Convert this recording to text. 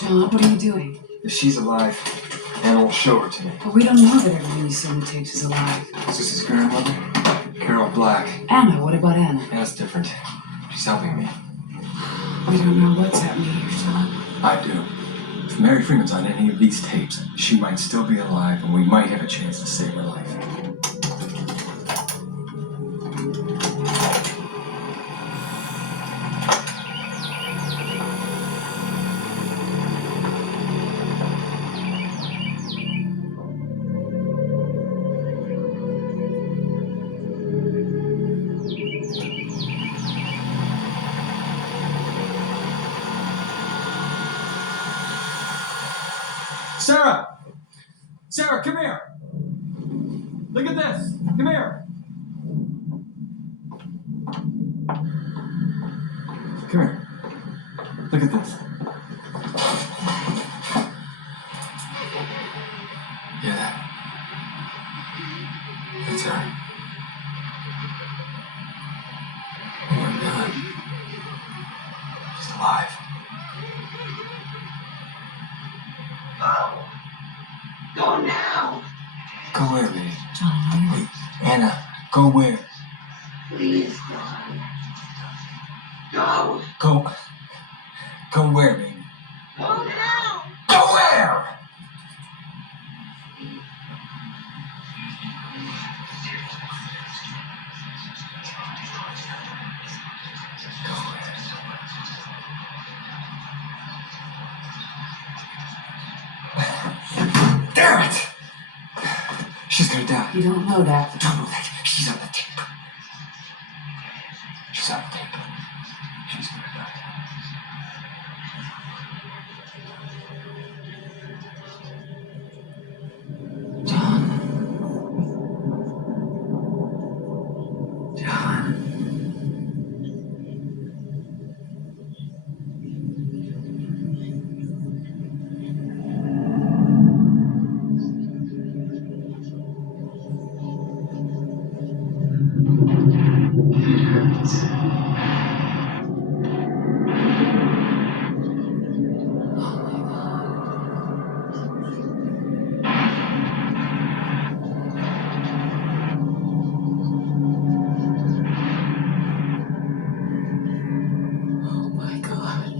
John, what are you doing? If she's alive, Anna will show her to me. But we don't know that everything you see on the tapes is alive. Is this his grandmother? Carol Black. Anna, what about Anna? Anna's different. She's helping me. We don't know what's happening here, John. I do. If Mary Freeman's on any of these tapes, she might still be alive and we might have a chance to save her life. Sarah! Sarah, come here! Look at this! Come here! Come here. Look at this. Hear that? That's her. Oh my God. She's alive. Go now. Go where, baby? John, Wait, Anna, go where? Please, John. Go. Go where, baby? Go now. Go where? Damn it! She's gonna die. you don't know that. I don't know that. She's on the tape. She's on the tape. She's gonna die. John. John. It hurts. Oh my God.